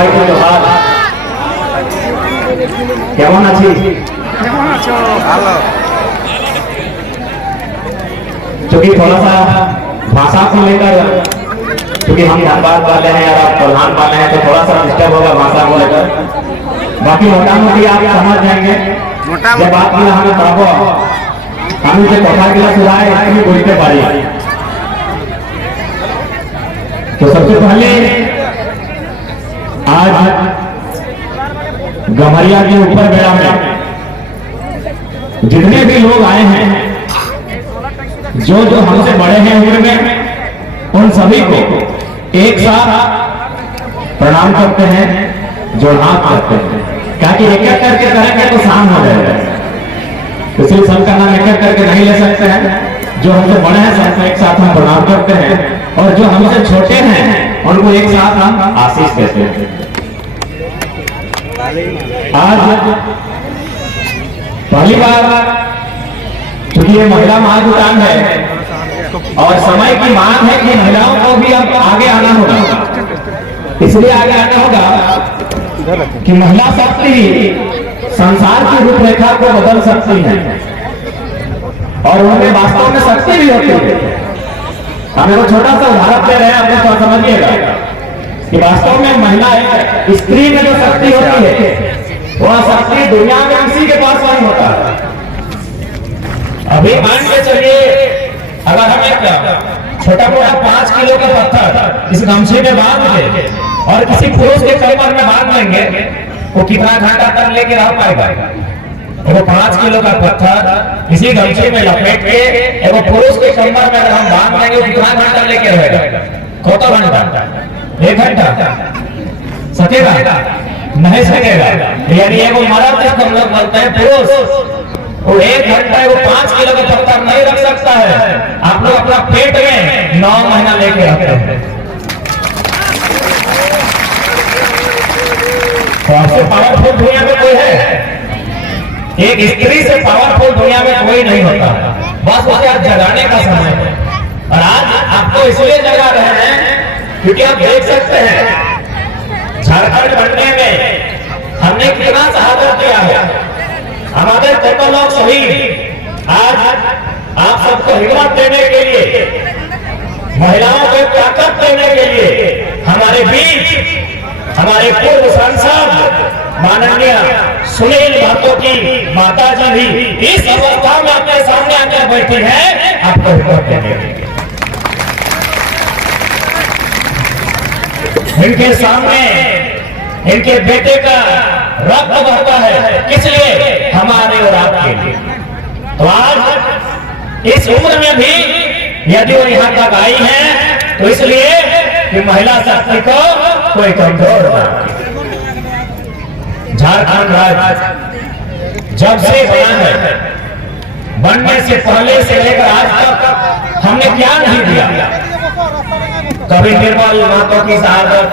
সবাইকে জোহার। কেমন আছিস? ভালো। क्योंकि थोड़ा सा भाषा को लेकर, क्योंकि हम धनबाद वाले हैं और आप प्रधान वाले हैं, तो थोड़ा सा डिस्टर्ब होगा भाषा को लेकर। बाकी मोटा मोटी आप समझ जाएंगे। जब बात किया हमें पाबो আমি যে কথাগুলো শুনাই তুমি বলতে পারি। तो सबसे पहले आज गमरिया के ऊपर बेड़ा में जितने भी लोग आए हैं, जो जो हमसे बड़े हैं उम्र में, उन सभी को एक साथ प्रणाम करते हैं, जोड़हाथ करते हैं। क्या कि एक एक करके करेंगे तो शाम हो जाएगा, इसलिए सबका नाम एक एक करके नहीं ले सकते हैं। जो हमसे बड़े हैं सबको एक साथ हम प्रणाम करते हैं, और जो हमसे छोटे हैं उनको एक साथ हम आशीष देते हैं। आज पहली बार, क्योंकि ये महिला महाजुटान है और समय की मांग है कि महिलाओं को भी अब आगे आना होगा, इसलिए आगे आना होगा कि महिला शक्ति संसार की रूपरेखा को बदल सकती है और उनमें वास्तव में शक्ति भी होती है। हम एक छोटा सा उदाहरण दे रहे हैं, आपको तो समझिएगा कि वास्तव में महिला है, स्त्री में जो शक्ति होती है वह शक्ति दुनिया में किसी के पास नहीं होता है। अभी मान के चलिए, अगर हम एक छोटा मोटा 5 किलो का पत्थर इस गमछे में बांध के और किसी पुरुष के कमर में बांध लेंगे, वो कितना घंटा तक लेके रह पाएगा? वो 5 किलो का पत्थर इसी गमछे में लपेट के एगो पुरुष के कमर में अगर हम बांध लेंगे, वो कितना घंटा लेके रहेगा? कौन घंटा? 1 घंटा सकेगा? नहीं सकेगा। यानी एगो मर्द जिसको हम लोग बोलते हैं पुरुष, वो 1 घंटा वो 5 किलो का पत्थर नहीं रख सकता है। आप लोग अपना पेट में 9 महीना लेके रखते हैं। तो आपसे पावरफुल दुनिया में कोई है? एक स्त्री से पावरफुल दुनिया में कोई नहीं होता। बस उसे आज जगाने का समय है, और आज आपको इसलिए जगा रहे हैं क्योंकि आप देख सकते हैं झारखंड बनने में हमने कितना शहादत दिया है। हमारे कई लोग शहीद, आज आप सबको हिम्मत देने के लिए, महिलाओं को ताकत देने के लिए हमारे बीच हमारे पूर्व सांसद माननीय सुनील महतो की माता जी भी इस अवस्था में अपने सामने आकर बैठी है आपको हिम्मत देने के लिए। इनके सामने इनके बेटे का रक्त बहता है, किस लिए? हमारे और आपके लिए। तो आज इस उम्र में भी यदि वो यहाँ तक आई है तो इसलिए कि महिला शक्ति को कोई कमजोर ना। झारखंड राज्य जब से बना है, बनने से पहले से लेकर आज तक हमने क्या नहीं दिया? कभी निर्मल महतो की शहादत,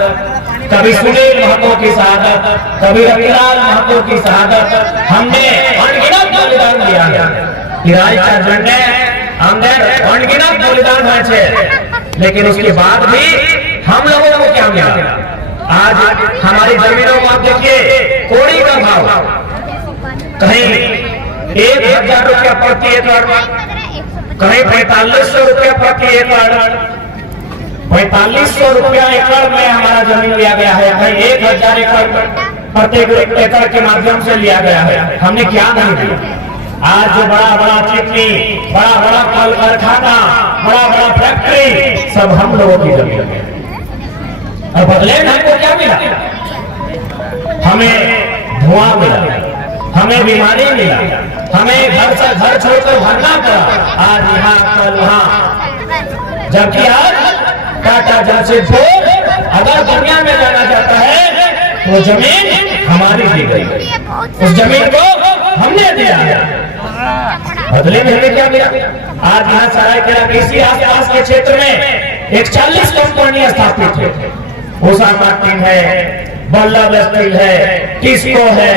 कभी सुनील महतो की शहादत, कभी रविलाल महतो की शहादत, हमने अनगिनत बलिदान दिया है। राज्य जड़ने अंदर अनगिनत बलिदान है, लेकिन उसके बाद भी हम लोगों को क्या मिला? आज हमारी जमीनों को आप देखिए, कोड़ी का भाव कहीं 1000 रुपया प्रति एकड़, कहीं 4500 रुपया प्रति एकड़, 4500 रुपया एकड़ में हमारा जमीन लिया गया है, कहीं 1000 एकड़ प्रत्येक एकड़ के माध्यम से लिया गया है। हमने क्या नहीं दिया? आज जो बड़ा बड़ा चिटनी, बड़ा बड़ा कल कारखाना, बड़ा बड़ा फैक्ट्री, सब हम लोगों की जमीन है। और बदले में हमको क्या मिला? हमें धुआं मिला, हमें बीमारी मिला, हमें घर से घर छोड़कर भागना पड़ा। आज यहाँ कल वहाँ, जबकि आज टाटा जमशेदपुर अगर दुनिया में जाना चाहता है तो जमीन हमारी दी गई, उस जमीन को हमने दिया। बदले में हमें क्या मिला? आज यहाँ सरायकेला इसी आसपास के क्षेत्र में 41 कंपनियां स्थापित है। उषा मार्टिन है, बल्लभ स्टील है, किस्को है,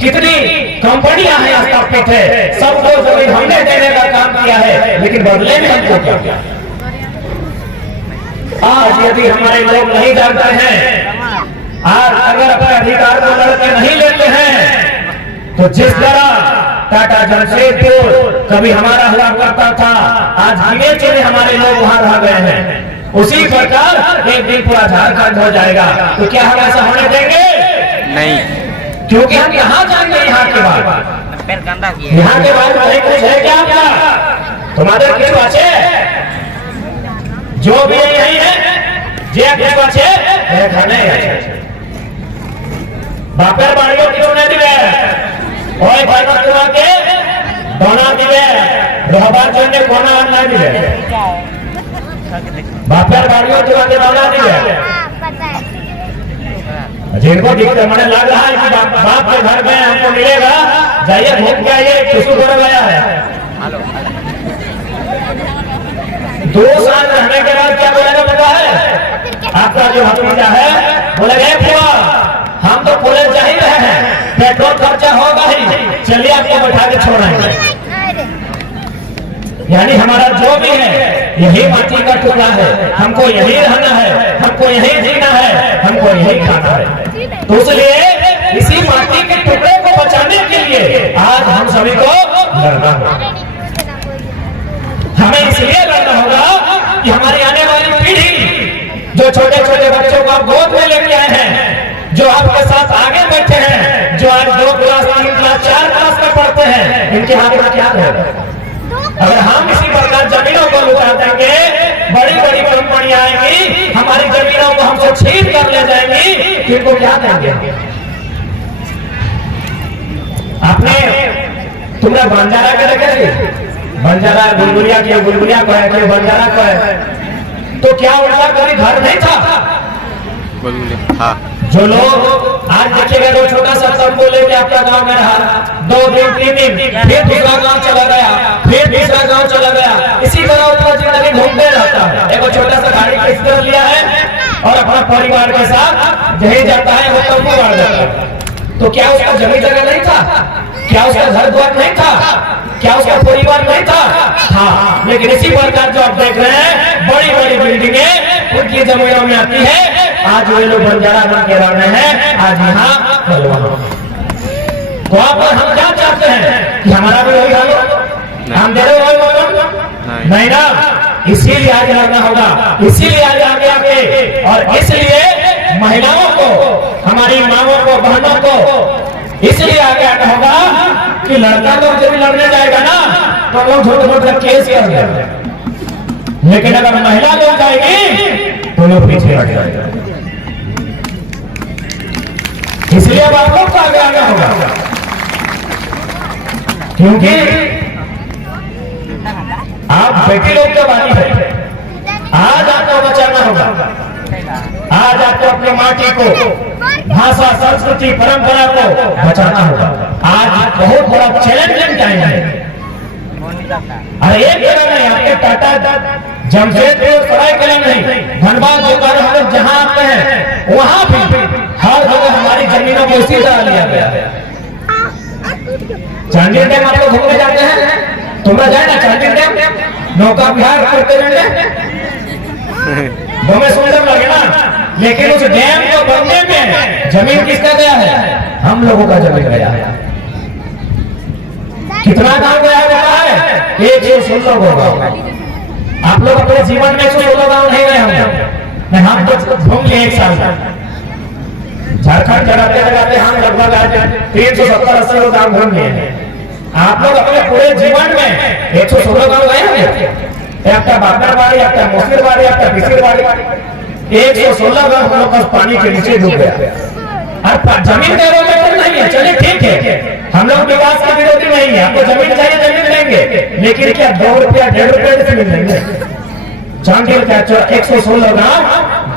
कितनी कंपनियां हैं स्थापित है। सबको जमीन हमने देने का काम किया है, लेकिन बदले में हमको क्या? आज यदि हमारे लोग नहीं जानते हैं आज अगर अपने अधिकार को लड़के नहीं लेते हैं तो जिस तरह टाटा जमशेदपुर कभी हमारा हुआ करता था, आज गिने चुने हमारे लोग वहां रह गए हैं, उसी प्रकार एक दिन पूरा झारखंड हो जाएगा। तो क्या हम ऐसा होने देंगे? नहीं, क्योंकि हम यहाँ जाएंगे। यहाँ के बाद यहाँ के बाद कहीं कुछ है क्या आपका? तुम्हारे किस पाछे जो भी यही है जे किस पाछे बापेर बाड़ियों क्यों नहीं दिवे ओए भाई तुआ के दोना दिवे रहबार जन ने कोना ना दिवे बापेर बाड़ियों तुआ के दोना दिवे। जिनको दिखते मैंने लग रहा है कि बाप के घर में हमको मिलेगा, जाइए घूम के आइए, खुशबू कर गया है। 2 साल रहने के बाद क्या बोलेगा पता है? आपका जो भतीजा है बोलेगा फुआ हम तो कॉलेज जा ही रहे हैं, पेट्रोल खर्चा होगा ही, चलिए आपको बैठा के छोड़ेंगे। यानी हमारा जो भी है यही माटी का टुकड़ा है, हमको यही रहना है, हमको यही जीना है, हमको यही खाना है। तो इसलिए इसी माटी के टुकड़े को बचाने के लिए आज हम सभी को लड़ना होगा। हमें इसलिए लड़ना होगा कि हमारी आने वाली पीढ़ी, जो छोटे छोटे बच्चों को आप गोद में लेके आए हैं, जो आपके साथ आगे बैठे हैं, जो आज 2 क्लास 3 क्लास 4 क्लास में पढ़ते हैं, इनके हाथ में क्या है? अगर हम इसी प्रकार जमीनों को लुटा देंगे, बड़ी बड़ी कंपनियां आएंगी, हमारी जमीनों को हमसे छीन कर ले जाएंगी, तो इनको क्या देंगे? आपने तुमने बंजारा के देखे? बंजारा बुलबुलिया के बुलबुलिया को है कि बंजारा को है, तो क्या उनका कभी घर नहीं था? जो लोग आज देखिएगा, जो छोटा सा तंबू लेके आपका गांव में रहा, 2 दिन 3 दिन, फिर दूसरा गांव चला गया, फिर तीसरा गांव चला गया, इसी तरह अपना जिंदगी घूमते रहता है। एक छोटा सा गाड़ी किस्त कर लिया है और अपना परिवार के साथ यही जाता है, वो तंबू गाड़ जाता है। तो क्या उसका जमीन जगह नहीं था? क्या उसका घर द्वार नहीं था? क्या उसका परिवार नहीं था? हाँ, लेकिन इसी प्रकार जो आप देख रहे हैं, बड़ी बड़ी बिल्डिंगें उनकी जमीनों में आती है। आज वे लोग बंजारा बन के रह रहे हैं, आज यहाँ कल वहाँ। तो आप हम क्या चाहते हैं कि हमारा भी वही हाल हो? हम दे रहे हो नहीं ना? इसीलिए आज लड़ना होगा, इसीलिए आज आगे आके, और इसलिए महिलाओं को, हमारी माओं को, बहनों को इसलिए आगे आना होगा कि लड़का लोग जब लड़ने जाएगा ना तो लोग छोटे छोटे केस कर देंगे, लेकिन अगर महिला लोग जाएगी तो लोग पीछे हट जाएगा। इसलिए अब आप लोग को आगे आना होगा, क्योंकि आप बेटी लोग का बानी है। आज आपको बचाना होगा, आज आपको अपनी माटी को, भाषा, संस्कृति, परंपरा को बचाना होगा। आज बहुत बड़ा चैलेंजिंग टाइम है। अरे एक जगह नहीं, आपके टाटा जमशेदपुर सरायकेला नहीं, धनबाद बोकारो हम लोग जहां आते हैं वहां भी हर जगह हमारी जमीनों को इसी तरह लिया गया है। चांदी डैम आप लोग घूमने जाते हैं, तुम्हें जाए ना चांदी डैम, नौका विहार करते रहेंगे, हमें सुंदर लगे ना, लेकिन उस डैम को बनने में जमीन किसका गया है? हम लोगों का जमीन गया है। कितना गांव गया है? 116 होगा। आप लोग अपने जीवन में 116 गांव नहीं गए होंगे। हम तो घूम लिए 1 साल झारखंड चलाते लगाते हम लगभग आज 370-80 गांव घूम लिए। आप लोग अपने पूरे जीवन में 116 गांव गए होंगे? आपका बाकर बाड़ी, आपका मोसिर बाड़ी, आपका बिसिर बाड़ी, 116 गांव हम लोग पानी के नीचे डूब गया। और जमीन का मैटर नहीं है, चलिए ठीक है, हम लोग विकास के विरोधी नहीं है, आपको जमीन चाहिए जमीन लेंगे, लेकिन क्या 2 रुपया 1.5 रुपया से मिल लेंगे? चांदिल का 116 गांव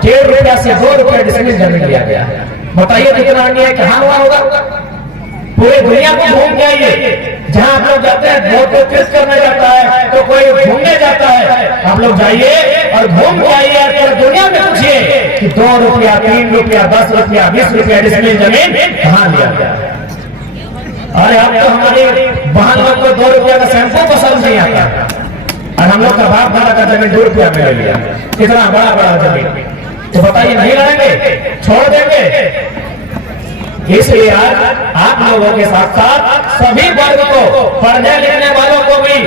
1.5 रुपया से 2 रुपया डिसमिल जमीन लिया गया है। बताइए कितना अन्याय कहाँ हुआ होगा? पूरे दुनिया को घूम के आइए, जहां आप लोग जाते हैं, वोट को किस करने जाता है तो कोई घूमने जाता है, आप लोग जाइए और घूम के आइए, और दुनिया में पूछिए कि 2 रुपया 3 रुपया 10 रुपया 20 रुपया डिसमिल जमीन कहाँ लिया गया? अरे अब तो हमारे बहन लोग को 2 रुपया का शैम्पू पसंद नहीं आता, और हम लोग का बाप भाड़ा का जमीन 2 रुपया में ले लिया। कितना बड़ा बड़ा जमीन, तो बताइए नहीं लड़ेंगे, छोड़ देंगे? इसलिए आज आप लोगों के साथ साथ सभी वर्ग को, पढ़ने लिखने वालों को भी,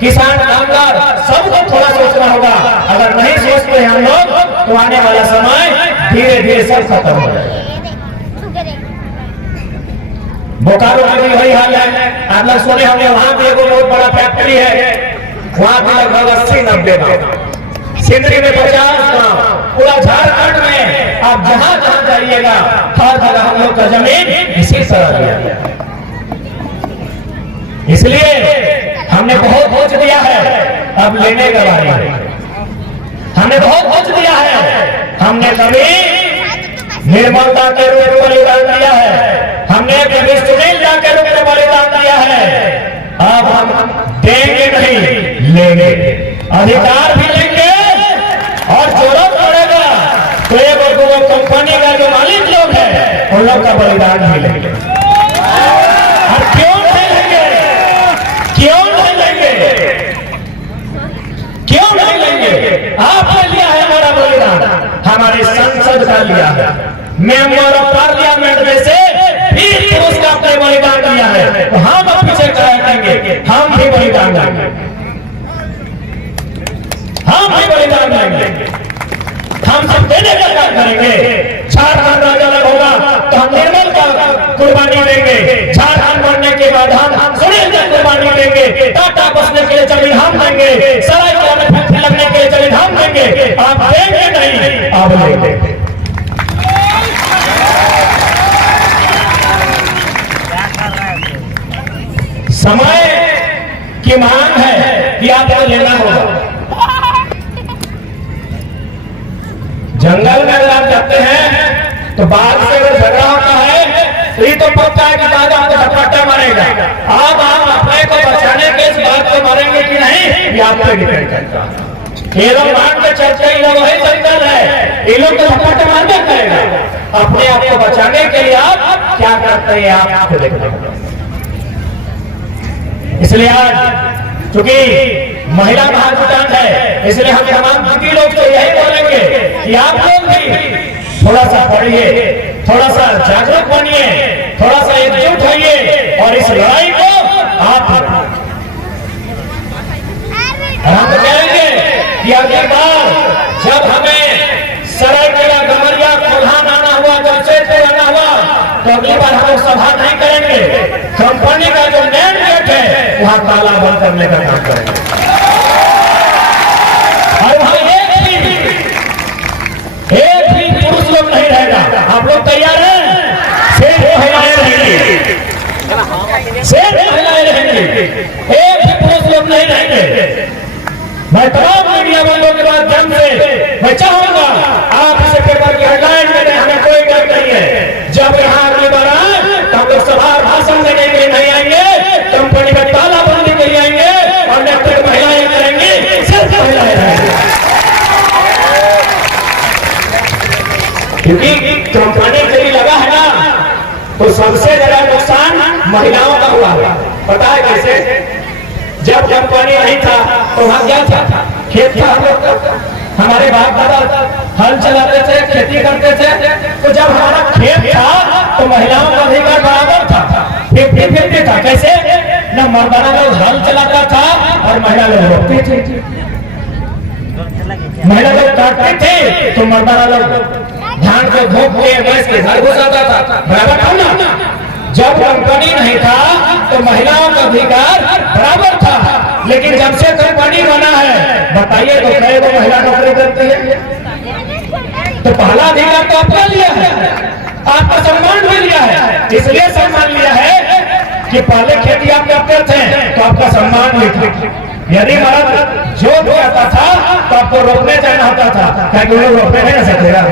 किसान, कामगार, सबको थोड़ा सोचना होगा। अगर नहीं सोचते हम लोग तो आने वाला समय धीरे धीरे सब खत्म हो जाएगा। बोकारो में भी वही हाल है। आप लोग सुने होंगे वहां भी एक बहुत बड़ा फैक्ट्री है, वहां भी लगभग 80-90 गाँव, सिंदरी में 50 गाँव, पूरा झारखंड में आप जहां जहां जाइएगा हर जगह हम लोग का जमीन इसी तरह दिया गया। इसलिए हमने बहुत सोच दिया है, अब लेने का बारी है। हमने बहुत सोच दिया है, हमने कभी निर्मलता के रूप में बलिदान दिया है, हमने कभी सुनीलता के रूप में बलिदान दिया है। अब हम देंगे नहीं, लेंगे, अधिकार भी लेंगे और जरूरत पड़ेगा तो एक कंपनी का जो मालिक लोग है उन लोग का बलिदान भी लेंगे। और क्यों नहीं लेंगे? क्यों नहीं लेंगे? क्यों नहीं लेंगे? आपने लिया है हमारा बलिदान, हमारे संसद का लिया है, मेंबर ऑफ पार्लियामेंट में से भी पुरुष का अपने बलिदान दिया है, तो हम अब पीछे करेंगे, हम भी बलिदान देंगे, हम भी बलिदान देंगे, हम सब देने का काम करेंगे। झारखंड राज्य अलग होगा तो हम निर्मल का कुर्बानी देंगे, झारखंड बनने के बाद हम सुनील का कुर्बानी देंगे, टाटा बसने के लिए जमीन हम देंगे, सरायकेला में फैक्ट्री लगने के लिए जमीन हम देंगे। आप देंगे नहीं, आप लेंगे। समय की मांग है कि आपको लेना होगा। जंगल में अगर आप जाते हैं तो बाघ से अगर झगड़ा होता है तो ये तो पक्का है कि बाघ आपको झपट्टा मारेगा। अब आप अपने को बचाने के इस बाघ को मारेंगे कि नहीं, ये आप पे डिपेंड करता है। ये लोग बाघ के चलते, ये लोग वही जंगल है, ये लोग तो झपट्टा मारना करेगा। अपने आप को बचाने के लिए आप क्या करते हैं, आपको देखना होगा। इसलिए आज चूंकि महिला महाजुटान है, इसलिए हम तमाम दीदी लोग तो यही बोलेंगे कि आप लोग भी थोड़ा सा पढ़िए, थोड़ा सा जागरूक बनिए, थोड़ा सा एकजुट होइए और इस लड़ाई को आप हम कहेंगे कि अगली बार जब हमें सरायकेला, गमरिया, कोल्हान आना हुआ, जमशेदपुर आना हुआ तो अगली बार हम लोग सभा नहीं करेंगे, कंपनी का जो मेन गेट है वहां ताला बंद करने का काम करेंगे। और वहां एक भी पुरुष लोग नहीं रहेगा। आप लोग तैयार हैं? सिर्फ महिलाएं रहेंगी, सिर्फ महिलाएं रहेंगी, एक भी पुरुष लोग नहीं रहेंगे। मैं तमाम मीडिया वालों के माध्यम से मैं चाहूंगा आप इसे पेपर की हेडलाइन में, हमें कोई डर नहीं है। जब यहाँ अगली बार आए तो हम लोग सभा भाषण देने के लिए नहीं आएंगे, कंपनी में तालाबंदी के लिए आएंगे और नेतृत्व महिलाएं करेंगी, सिर्फ महिलाएं रहेंगी। क्योंकि कंपनी के लिए लगा है ना, तो सबसे ज्यादा नुकसान महिलाओं का हुआ है। पता है कैसे? जब कंपनी नहीं था तो वहां क्या था? खेत था। हम लोग हमारे बाप दादा हल चलाते थे, खेती करते थे, तो जब हमारा खेत था तो महिलाओं का अधिकार बराबर था, 50-50 था। कैसे? न मर्दाना लोग हल चलाता था और महिला लोग रोकती थी, महिला लोग काटती थी तो मर्दाना लोग धान को धोप के भैंस के घर घुसाता था, बराबर था ना। जब कंपनी नहीं था तो महिलाओं का अधिकार बराबर था, लेकिन जब से कंपनी बना है बताइए तो कई को महिला नौकरी करती है, तो पहला अधिकार तो आपका लिया है, आपका सम्मान भी लिया है। इसलिए सम्मान लिया है कि पहले खेती आप करते थे तो आपका सम्मान भी था। यदि मर्द जो भी आता था तो आपको रोकने जाना होता था, क्योंकि लोग रोकने नहीं सकेगा,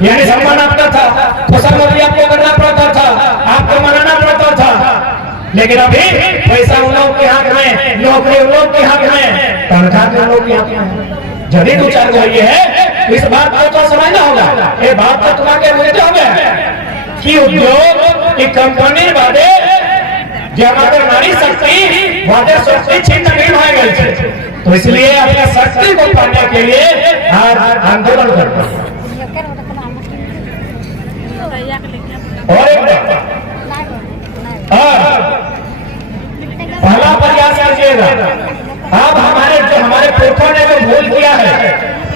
यानी सम्मान आपका था। फसल मजदूरी आपको करना पड़ता था, आपको मनाना पड़ता था। लेकिन अभी पैसा उन लोग के हाथ में, नौकरी उन लोग के हाथ में, तनख्वाह के लोग के हाथ में। जदीद विचार जो ये है, इस बात को तो समझना होगा। ये बात तो तुम्हारे बुझते होंगे कि उद्योग की कंपनी वादे हमारे नारी शक्ति वादे शक्ति छीन नहीं भाई गए थे, तो इसलिए अपने शक्ति को पाने के लिए आज आंदोलन करते हैं। और एक पहला प्रयास कीजिएगा। अब हमारे पुरखों ने जो भूल किया है,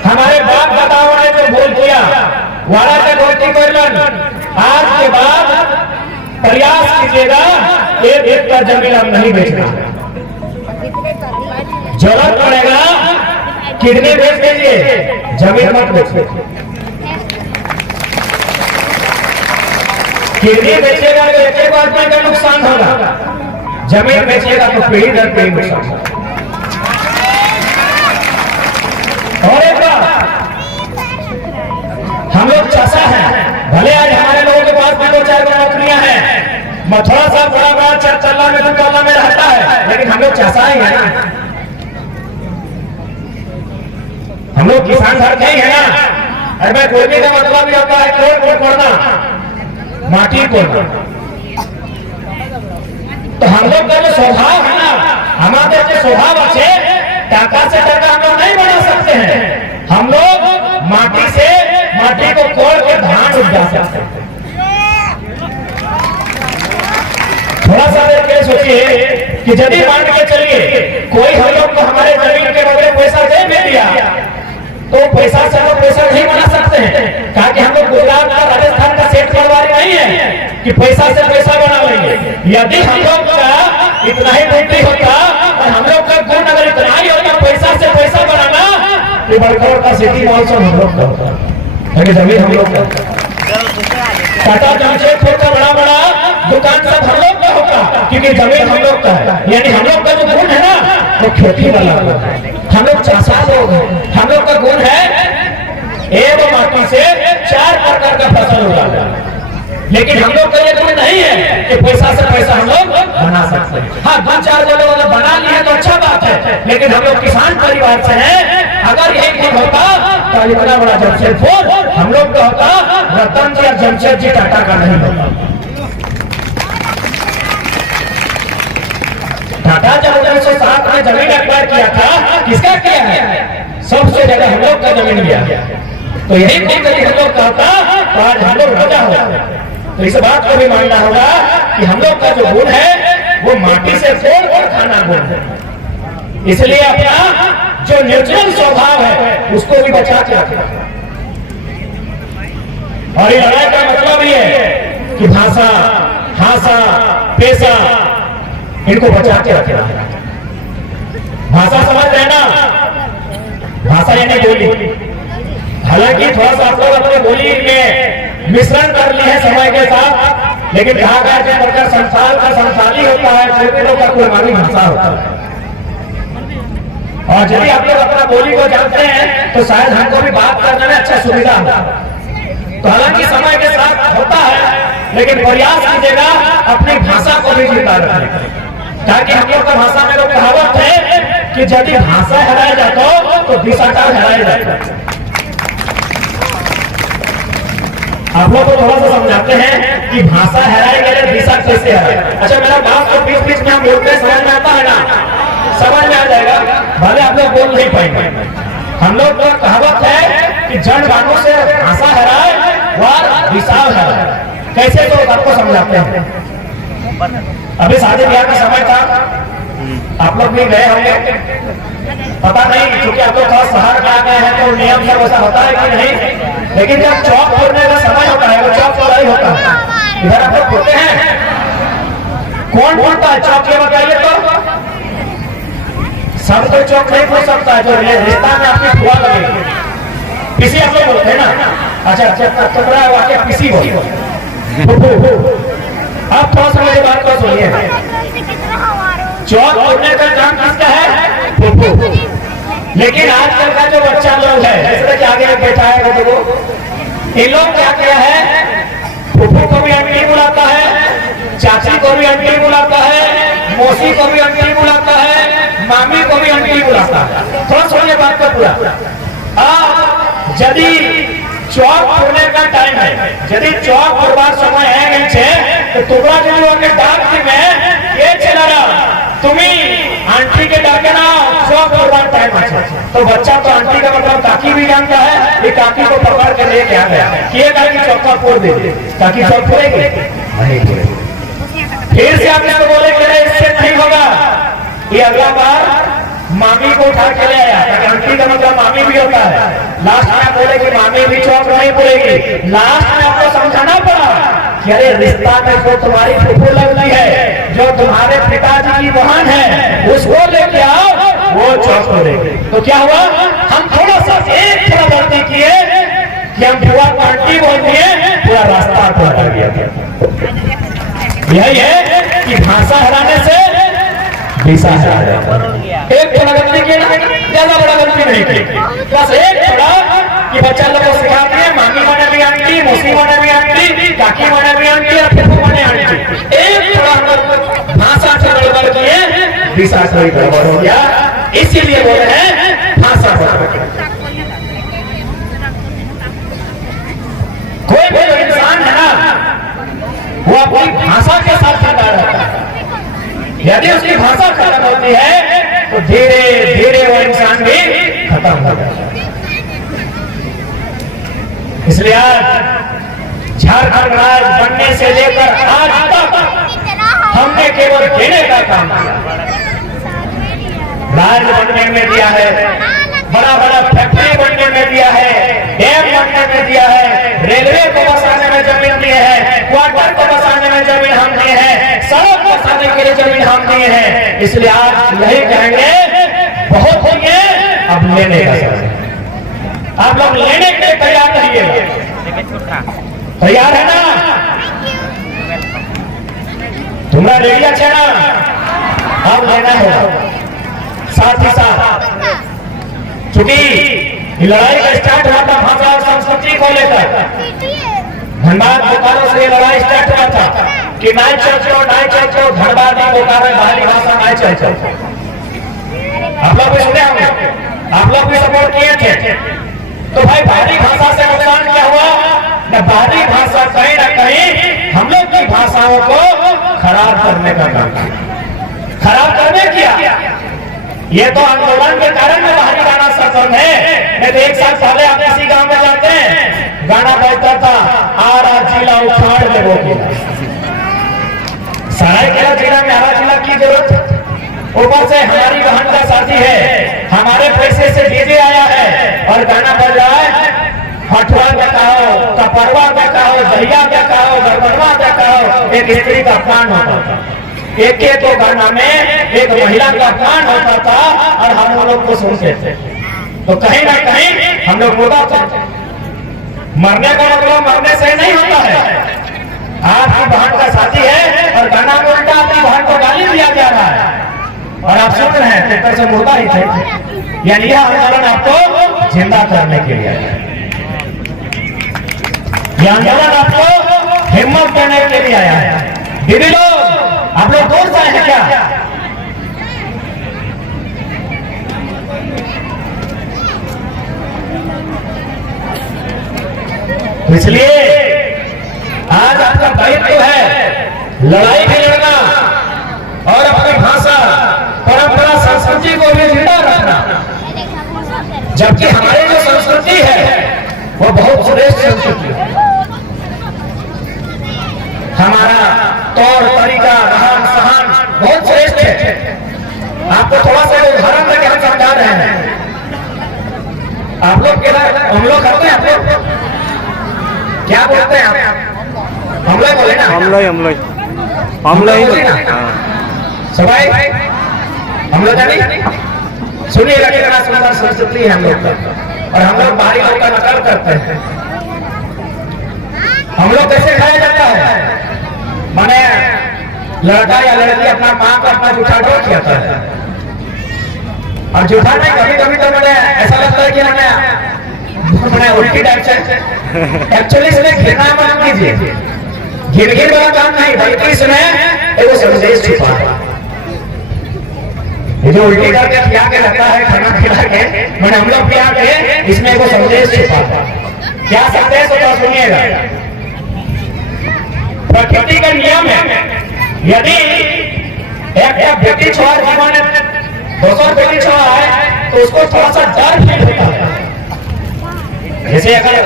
हमारे बाप दादाओं ने जो भूल किया, वाड़ा के गोटी कोयलन, आज के बाद प्रयास कीजिएगा एक एकड़ जमीन हम नहीं बेचना। जरूरत पड़ेगा किडनी बेच दीजिए, जमीन मत बेचिए। किडनी बेचेगा तो एक आदमी का नुकसान होगा, जमीन बेचेगा तो पीढ़ी दर पीढ़ी नुकसान होगा। और एक बात, हम लोग चासा है, भले आज हमारे लोगों के पास भी 2-4 नौकरियां हैं, थोड़ा सा बड़ा चला में दुकाना में रहता है, लेकिन हम लोग चासा ही है ना, हम लोग किसान घर के ही है ना। अरे मैं कोई का मतलब भी होता है कोड़ कोड़ना, माटी कोड़ना। तो हम लोग का जो स्वभाव है ना, हमारे जो स्वभाव अच्छे, टाका से टाका हम लोग नहीं बना सकते हैं। हम लोग माटी से माटी को कोड़ के धान उपजा सकते हैं। थोड़ा सा देर के सोचिए कि यदि मान के चलिए कोई हम लोग को हमारे जमीन के बदले पैसा दे भी दिया, तो पैसा से हम पैसा नहीं बना सकते हैं। कहा कि हम लोग गुजरात का राजस्थान का सेठ परिवार नहीं है कि पैसा से पैसा बना लेंगे। यदि हम लोग का इतना ही बुद्धि होता और हम लोग का गुण अगर इतना ही होता पैसा से पैसा बनाना, तो बड़का का सिटी मॉल से हम लोग का होता, लेकिन जमीन हम लोग का, टाटा जमशेदपुर का बड़ा बड़ा दुकान सब हम लोग का होता, क्योंकि जमीन हम लोग का है। यानी हम लोग का जो गुण है ना, वो खेती वाला हम लोग चासा लोग हैं। हम लोग का गुण है एक माटी से 4 प्रकार का फसल उगाना, लेकिन हम लोग का ये गुण नहीं है कि पैसा से पैसा हम लोग बना सकते हैं। हाँ, 2-4 जगह वाला बना लिया तो अच्छा बात है, लेकिन हम लोग किसान परिवार से हैं। अगर यही गुण होता तो इतना बड़ा जमशेदपुर हम लोग का होता, रतन जी या जमशेद जी टाटा का नहीं होता। टाटा जब 1907 में जमीन एक्वायर किया था, किसका किया है? सबसे ज्यादा हम लोग का जमीन लिया। तो यही गुण यदि हम लोग का होता तो आज हम लोग राजा होता। तो इस बात को भी मानना होगा कि हम लोग का जो गुण है वो माटी से तोड़ कर खाना गुण है। इसलिए अपना जो नेचुरल स्वभाव है उसको भी बचा के रखना। और ये लड़ाई का मतलब ये है कि भाषा, भाषा, पेशा, इनको बचा के रखना है। भाषा समझ रहे ना, भाषा यानी बोली। हालांकि थोड़ा सा आप लोग अपने बोली में मिश्रण कर लिए हैं समय के साथ, लेकिन कहा गया कि प्रकार संसार का संसारी होता है, छोटे लोग का कोई हमारी भाषा होता है। और यदि आप लोग अपना बोली को जानते हैं तो शायद हमको भी बात करने में अच्छा सुविधा होता है। तो हालांकि समय के साथ होता है, लेकिन प्रयास कीजिएगा अपनी भाषा को भी जिंदा रखने, ताकि हम लोग का भाषा में लोग कहावत है कि यदि भाषा हराया जाता तो दिशाचार हराया जाता। आप लोग को थोड़ा सा समझाते हैं कि भाषा हराए गए दिशा कैसे हराए। अच्छा, मेरा बात तो बीच बीच में हम बोलते समझ में आता है ना, समझ में आ जाएगा, भले आप लोग बोल नहीं पाएंगे। हम लोग का कहावत है कि जड़ बानों से भाषा हराए व दिशा हराए। कैसे तो आपको समझाते हैं। अभी शादी ब्याह का समय था, आप लोग भी गए होंगे, पता नहीं, क्योंकि आप लोग थोड़ा शहर में आ गए हैं तो नियम सब ऐसा होता है कि नहीं। लेकिन जब चौक फोड़ने का समय होता है, वो चौक फोड़ा ही होता है। इधर आप लोग फोड़ते हैं, कौन फोड़ता है चौक, ये बताइए तो। सब कोई चौक नहीं फोड़ सकता है, जो रिश्ता में आपकी फुआ लगेगी, किसी आप लोग बोलते हैं ना। अच्छा, टुकड़ा वाक्य किसी बोल। अब थोड़ा सा मेरी बात को सुनिए। चौक फोड़ने का काम किसका है? फुफू। लेकिन आजकल का जो बच्चा लोग है, जैसे कि आगे बैठा है वो देखो, इन लोग क्या किया है, फुफू को भी आंटी बुलाता है, चाची को भी आंटी बुलाता है, मौसी को भी आंटी बुलाता है, मामी को भी आंटी बुलाता है। थोड़ा सुनिए बात को पूरा। यदि चौक फोड़ने का टाइम है, यदि चौक फोड़वार समय है तो टुकड़ा जो डाक में ये चला रहा, तुम्हें आंटी के डाके ना पूरा टाइम अच्छा। तो बच्चा तो आंटी का मतलब काकी भी जानता है, ये काकी को पकड़ के लेके आ गया कि ये काकी चौका फोड़ दे, काकी चौक फोड़ेगी नहीं फोड़ेगी। फिर से आप इसको बोले कि इससे नहीं होगा, ये अगला बार मामी को उठा के ले आया, आंटी का मतलब मामी भी होता है। लास्ट में आप बोले कि मामी भी चौक नहीं फोड़ेगी। लास्ट में आपको समझाना पड़ा कि अरे रिश्ता में जो तुम्हारी फूफू लगती है, जो तुम्हारे पिताजी की बहन है, उसको लेके आओ, वो चौक फोड़ेगी। तो क्या हुआ, हम थोड़ा सा एक थोड़ा गलती किए कि हम बुआ को आंटी बोल दिए, पूरा रास्ता आपको हटा गया। यही है कि भाषा हराने से दिशा हरा जाता है। एक थोड़ा गलती किया ना, ज्यादा बड़ा गलती नहीं की, बस एक थोड़ा कि बच्चा लोग को सिखाते हैं मामी माने भी आंटी, मौसी माने भी आंटी, काकी माने भी आंटी और फूफू माने आंटी। एक थोड़ा भाषा से गड़बड़ किए, दिशा से गड़बड़ हो गया। इसीलिए बोल रहे हैं भाषा बदल। कोई भी जो इंसान है ना, वो अपनी भाषा के साथ जुड़ा रहता है। यदि उसकी भाषा खत्म होती है तो धीरे धीरे वो इंसान भी खत्म हो जाता है। इसलिए आज झारखंड राज्य बनने से लेकर आज तक हमने केवल देने का काम किया। राज्य बनने में दिया है, बड़ा बड़ा फैक्ट्री बनने में दिया है, डैम बनने में दिया है, रेलवे को बसाने में जमीन दिए है, क्वार्टर को बसाने में जमीन हम दिए हैं, सड़क बसाने के लिए जमीन हम दिए हैं। इसलिए आप यही कहेंगे बहुत हो गए, अब लेने का समय। आप लोग लेने के लिए तैयार रहिए, तैयार है ना? तुम्हारा रेडिया चेना अब लेना होगा। साथ ही साथ चूंकि लड़ाई का स्टार्ट हुआ था भाषा और संस्कृति को लेकर, धनबाद बोकारो से लड़ाई स्टार्ट हुआ था कि नाई चर्चो धनबादी बोकारो बाहरी भाषा नाई चर्चो। आप लोग भी सुने होंगे, आप लोग भी सपोर्ट किए थे। तो भाई बाहरी भाषा से नुकसान क्या हुआ न, बाहरी भाषा कहीं ना कहीं हम लोग की भाषाओं को खराब करने का काम किया, खराब करने किया। ये तो आंदोलन के कारण में बाहरी गाना सफल है। नहीं तो एक साल पहले आप किसी गांव में जाते हैं, गाना बजता था आरा जिला उखाड़ ले वो किला। सरायकेला जिला में आरा जिला की जरूरत, ऊपर से हमारी बहन का शादी है, हमारे पैसे से डीजे आया है और गाना बज रहा है। हटवा का कहो, कपरवा का कहो, दहिया का कहो, गड़बड़वा का कहो, एक स्त्री का अपमान होता था। एक एक तो गाना में एक महिला का अपमान होता था और हम लोग को सुनते थे। तो कहीं ना कहीं हम लोग मुद्दा थे। मरने का मतलब मरने से नहीं होता है। आपकी बहन का शादी है और गाना में उल्टा आपकी बहन को गाली दिया जा रहा है और आप सुन रहे हैं, पेपर से मुद्दा ही थे। यानी यह आंदोलन आपको जिंदा करने के लिए आया, यह आंदोलन आपको हिम्मत देने के लिए आया है। दीदी लोग, आप लोग दूर जाए हैं क्या? इसलिए आज आपका दायित्व है लड़ाई भी लड़ना और अपनी भाषा, परंपरा, संस्कृति को भी जिंदा रखना। जबकि हमारी जो संस्कृति है वो बहुत श्रेष्ठ संस्कृति है। हमारा तौर तरीका, रहन सहन बहुत श्रेष्ठ है। आपको थोड़ा सा उदाहरण देकर हम समझा रहे हैं। आप लोग हम लोग करते हैं, आप लोग क्या बोलते हैं? आप हम लोग बोले ना, हम लोग बोले ना सबाई, हम लोग जानी सुनिएगा कितना सुंदर संस्कृति है हम लोग का। और हम लोग बाहरी लोग का नकल करते हैं। हम लोग कैसे खाया जाता है, माने लड़का या लड़की अपना माँ को अपना जूठा ढोल किया है। और जूठा नहीं, कभी कभी तो मैंने ऐसा लगता है कि मैंने उल्टी टाइप से एक्चुअली इसमें घिरना मत कीजिए, घिर वाला काम नहीं, बल्कि इसमें एक संदेश छुपा है। ये जो उल्टी करके खिला के रहता है, खाना खिला के, मैंने हम लोग खिला के, इसमें एक संदेश छुपा है। क्या संदेश होता सुनिएगा। प्रकृति का नियम है, यदि एक व्यक्ति छोड़ जीवन 200 बेटी छोड़ा है तो उसको थोड़ा सा डर फील होता है। जैसे अगर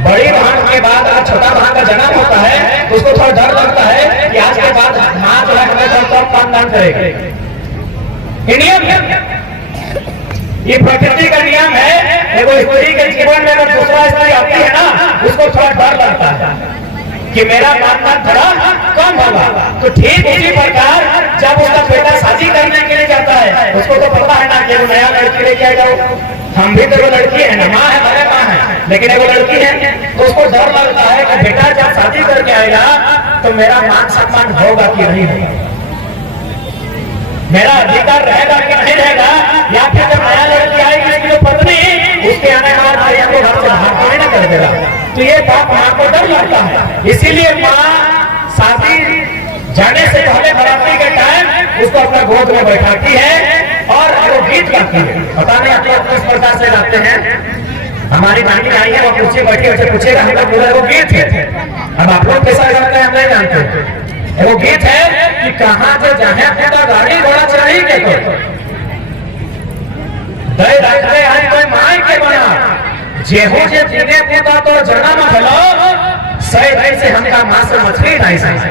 बड़ी बहन के बाद अगर छोटा बहन का जन्म होता है तो उसको थोड़ा डर लगता है कि आज के बाद माँ जो है हमें तो खानदान करेगी। नियम, ये प्रकृति का नियम है। एगो स्त्री के जीवन में अगर दूसरा स्त्री आती है ना, उसको थोड़ा डर लगता है कि मेरा खानदान थोड़ा कम होगा। तो ठीक उसी प्रकार जब उसका बेटा शादी करने के लिए जाता है, उसको तो पता है ना कि वो नया लड़की लेके आएगा। हम भी तो वो लड़की है ना, माँ है, भले माँ है, लेकिन वो लड़की है, तो उसको डर लगता है कि बेटा जब शादी करके आएगा तो मेरा मान सम्मान होगा कि नहीं होगा, मेरा अधिकार रहेगा कि नहीं रहेगा, या फिर जब नया लड़की आएगी उसकी जो पत्नी उसके आने के बाद को घर से बाहर तो नहीं कर देगा। तो ये बात माँ को डर लगता है। इसीलिए माँ शादी जाने से पहले बराती के टाइम उसको अपना गोद में बैठाती है और वो गीत गाती है। पता नहीं आप लोग किस प्रकार से गाते हैं। हमारी नानी आई है, वो कुर्सी बैठी उसे पूछेगा, हम लोग बोले वो गीत है। अब आप लोग कैसा गाते हैं हम नहीं जानते। वो गीत है कि कहाँ से जाने पूरा गाड़ी घोड़ा चढ़ी के दे रखते आज कोई माई के बना जेहू जे जीने पूता तो जना में भलो सही दे से हमका मां से मछली नहीं सही।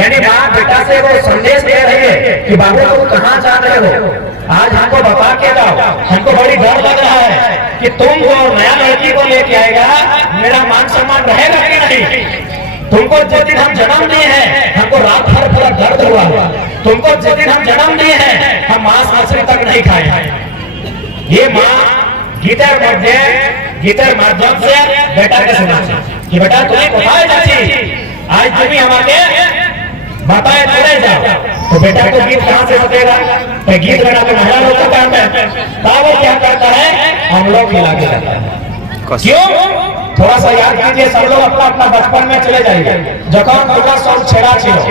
यानी माँ बेटा से वो संदेश दे रही है कि बाबू तुम कहाँ जा रहे हो, आज हमको बता के जाओ। हमको बड़ी डर लग रहा है कि तुम जो नया लड़की को लेके आएगा मेरा मान सम्मान रहेगा कि नहीं। तुमको जिस दिन हम जन्म दिए हैं हमको रात भर पूरा दर्द हुआ। तुमको जिस दिन हम जन्म दिए हैं हम मांस मछली तक नहीं खाए। ये माँ गीतर माध्यम से बेटा के सुना कि बेटा तुम्हें बताए जाती आज तुम्हें हमारे बताए चले जाओ। तो बेटा को गीत कहाँ से बतेगा। तो गीत गाना तो महिला लोग का काम है। वो क्या करता है, हम लोग खिला के जाता है। क्यों, थोड़ा सा याद कीजिए सब लोग अपना अपना बचपन में चले जाइए। जखन पूरा सब छेड़ा छिलो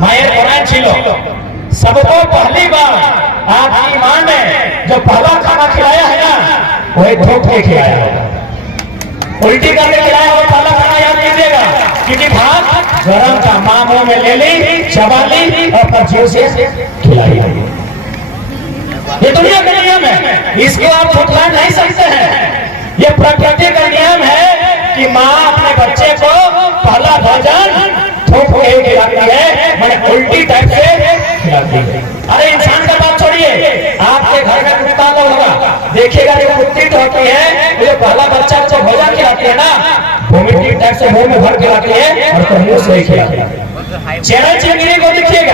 मायर बनाए छिलो, सबको पहली बार आपकी माँ ने जो पहला खाना खिलाया है ना वही धोख के खिलाया होगा, उल्टी करके खिलाया होगा। पहला खाना याद कीजिएगा क्योंकि भात गरम था, माँ मुंह में ले ली, चबा ली और अपना जीव से खिलाई। ये दुनिया का नियम है, इसको आप छुटला नहीं सकते हैं। ये प्रकृति का नियम है कि माँ अपने बच्चे को पहला भोजन थोक के खिलाती है, मैंने उल्टी टाइप से खिलाती है। अरे इंसान का बात छोड़िए, आपके घर में कुत्ता लोग होगा, देखिएगा जो कुत्ती होती है जो पहला बच्चा को भोजन खिलाती है ना, वोमिटिंग टाइप से मुंह में भर के लाती है और तो मुंह से खिलाती है। चेहरा चिंगड़ी को देखिएगा,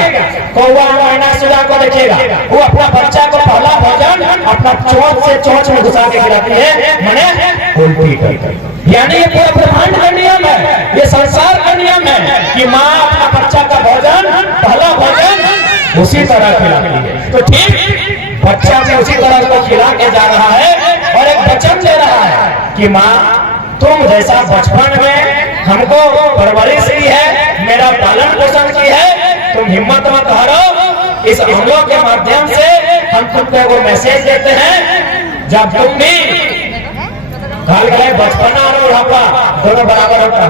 कौवा मैना सुगा को देखिएगा, वो अपना बच्चा को पहला भोजन अपना चोंच से चोंच में घुसा के खिलाती है, मैंने उल्टी करके। यानी ये पूरा ब्रह्मांड का नियम है, ये संसार का नियम है कि माँ अपना बच्चा का भोजन पहला भोजन उसी तरह खिलाती है। तो ठीक बच्चा भी उसी तरह को खिला के जा रहा है और एक वचन दे रहा है कि माँ तुम जैसा बचपन में हमको परवरिश की है, मेरा पालन पोषण की है, तुम हिम्मत मत हारो। इस हमलों के माध्यम से हम तुमको वो मैसेज देते हैं, जब तुम भी कल गए बचपना और बुढ़ापा दोनों बराबर होता है,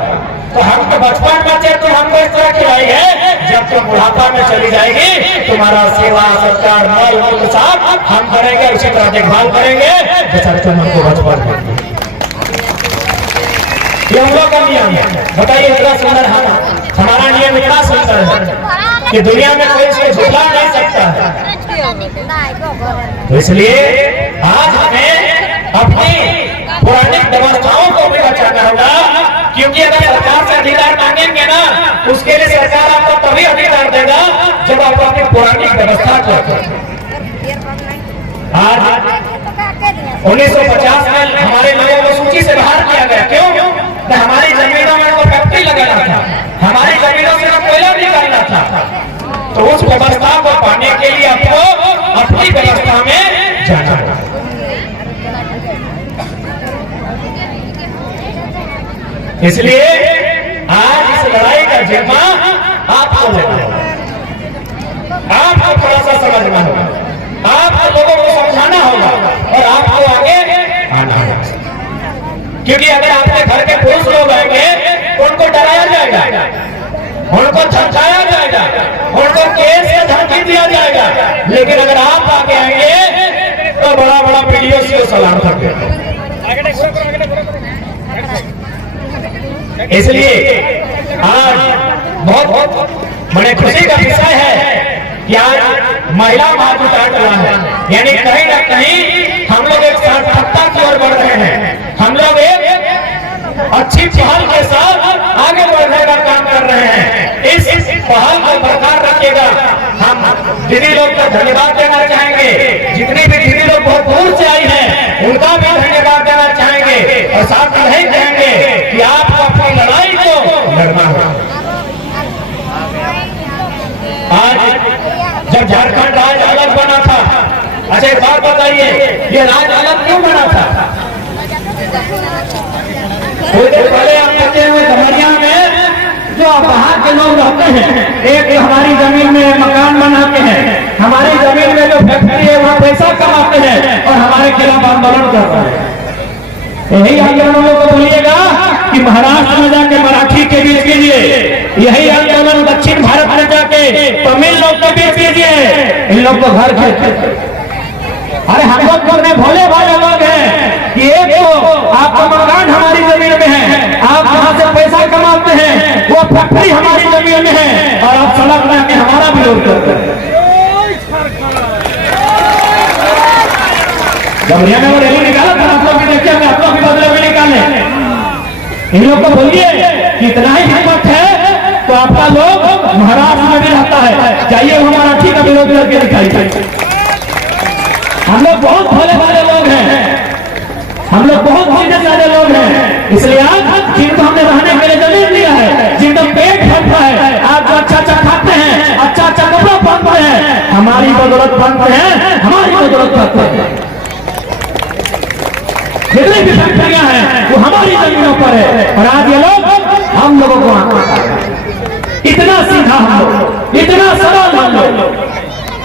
तो हम तो बचपन बच्चे तुम हमको इस तरह खिलाएंगे, जब तुम बुढ़ापा में चली जाएगी तुम्हारा सेवा सत्कार मल मूल साफ हम करेंगे, उसी तरह देखभाल करेंगे जैसा तुम हमको बचपन में। ये हम लोग का नियम है। बताइए इतना सुंदर है, हमारा नियम इतना सुंदर है कि दुनिया में कोई इसको झुला नहीं सकता है। तो इसलिए आज हमें अपनी पौराणिक व्यवस्थाओं को भी बचाना होगा, क्योंकि अगर सरकार से अधिकार मांगेंगे ना, उसके लिए सरकार आपको तभी अधिकार देगा जब आप अपनी पौराणिक व्यवस्था को। आज 1950 में हमारे लोगों को सूची से बाहर किया गया। क्यों? तो हमारी जमीनों में को फैक्ट्री लगाना था, हमारी जमीनों से कोयला निकालना था। तो उस व्यवस्था को पाने के लिए आपको अपनी व्यवस्था में जाना होगा। इसलिए आज इस लड़ाई का जिम्मा आपको लेना होगा, आपको थोड़ा सा समझना होगा, आपको लोगों को समझाना होगा और आपको आगे आना होगा। क्योंकि अगर आपके घर के पुरुष लोग आएंगे तो उनको डराया जाएगा, उनको धमकाया जाएगा, उनको केस से धमकी दिया जाएगा, लेकिन अगर आप आगे आएंगे तो बड़ा बड़ा वीडियो से सलाम करते हैं। इसलिए आज बहुत बड़े खुशी का विषय है कि आज महिला मार्च उतार चला है, यानी कहीं ना कहीं हम लोग एक सार्थकता की ओर बढ़ रहे हैं। हम लोग एक अच्छी पहल के साथ आगे बढ़ने का काम कर रहे हैं। इस पहल को बरकरार रखिएगा। हम दीदी लोग को धन्यवाद देना चाहेंगे, जितनी भी दीदी लोग बहुत दूर से आई हैं उनका भी धन्यवाद देना चाहेंगे और साथ में यही कहेंगे कि आपको अपनी लड़ाई को लड़ना होगा। आज जब झारखंड राज्य अलग बना था, अच्छा एक बात बताइए, ये राज्य अलग क्यों बना था? थोड़ी देर पहले आप कहते हुए गमरिया में जो बाहर के लोग रहते हैं, एक हमारी जमीन में मकान बनाते हैं, हमारी जमीन में जो फैक्ट्री है वहाँ पैसा कमाते हैं और हमारे खिलाफ आंदोलन कर रहे हैं। यही आंदोलन लोगों को बोलिएगा कि महाराष्ट्र में जाके मराठी के बीच कीजिए, यही आंदोलन दक्षिण भारत में जाके तमिल लोग के बीच कीजिए, इन लोग को घर घर। अरे हम लोग करने भोले भाले लोग हैं कि एक तो आपका मकान हमारी जमीन में है, आप जहाँ से पैसा कमाते हैं वो फैक्ट्री हमारी जमीन में है और आप सड़क में आके हमारा विरोध करते हैं। गमरिया में वो रैली निकाला था, आप लोग भी देखिए, आप लोग भी बदले में निकाले। इन लोग को बोलिए कि इतना ही हिम्मत है तो आपका लोग महाराष्ट्र में भी रहता है, जाइए वो मराठी का विरोध करके दिखाइए। हम लोग बहुत भोले भाले लोग हैं, हम लोग बहुत सीधे साधे लोग हैं। इसलिए आज जिनको हमने रहने के लिए जमीन दिया है, जिनको पेट भरता है, आप जो अच्छा अच्छा खाते हैं, अच्छा अच्छा कपड़ा पहनते हैं, हमारी बदौलत पहनते हैं, हमारी बदौलत पहनते हैं। जितनी भी फैक्ट्रियां हैं वो हमारी जमीनों पर है और आज ये लोग